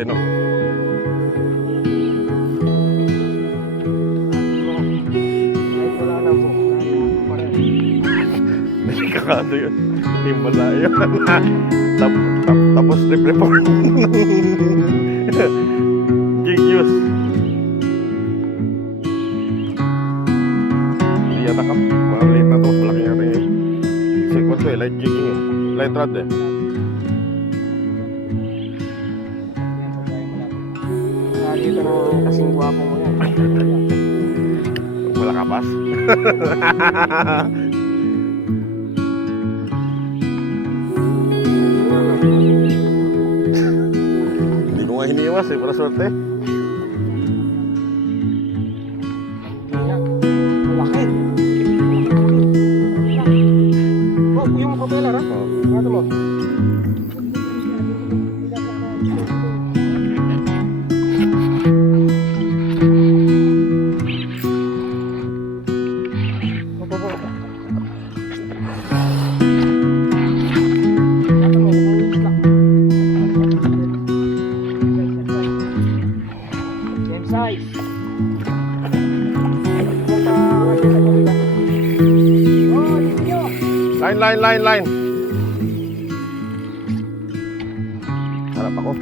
natin, no? Delikado yun. Himalayo. Tapos report. Gigius. Hindi yata ka. Maliit na ito. Malaki yata yun. Sequence eh. Light jigging eh. Light rod eh. Nakakita na kasing gwapo mo yan. Wala kapas. Hindi ko nga hiniwas eh. Para swerte. Malaki. Oh, yung propeller ha? Ano mo? Line. Harap ako. Oh.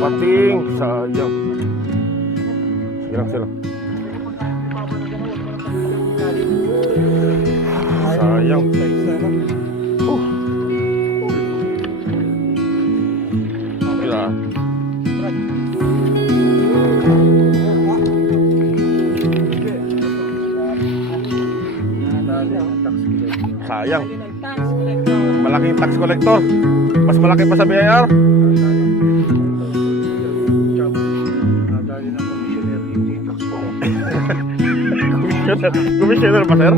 Pating, sayang. Sige lang sila. Sayang. Gila. Sayang. Malaking tax collector. Mas malaki pa sa BIR. Commissioner ba, sir?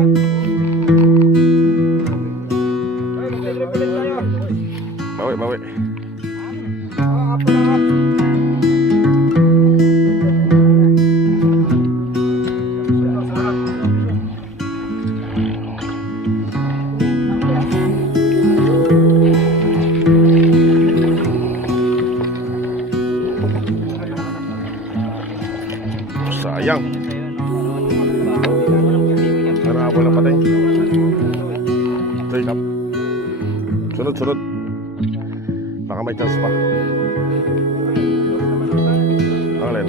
Bawi. Sayang. Wala pa tayo. Take up. Sunod. Baka may chance pa. Alin?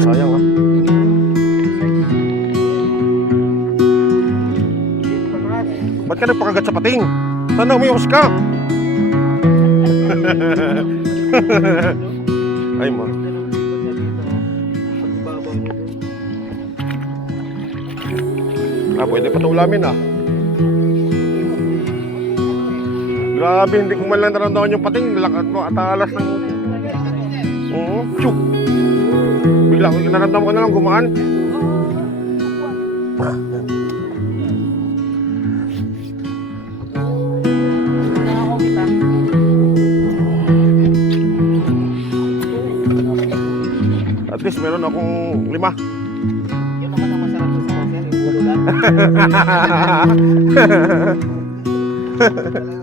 Sayang lah. Ba't ka nagpakagat sa pating? Sana umiyos ka? Ay mo. Pwede pa ito ulamin ah. Grabe, hindi ko man lang naramdaman yung pating. Lakat mo at alas ng... Oo, syuk. Bigla ko naramdaman ko na lang gumaan. At least meron akong 5. Yung naman ang masarap sa coffee, yung 8 lang.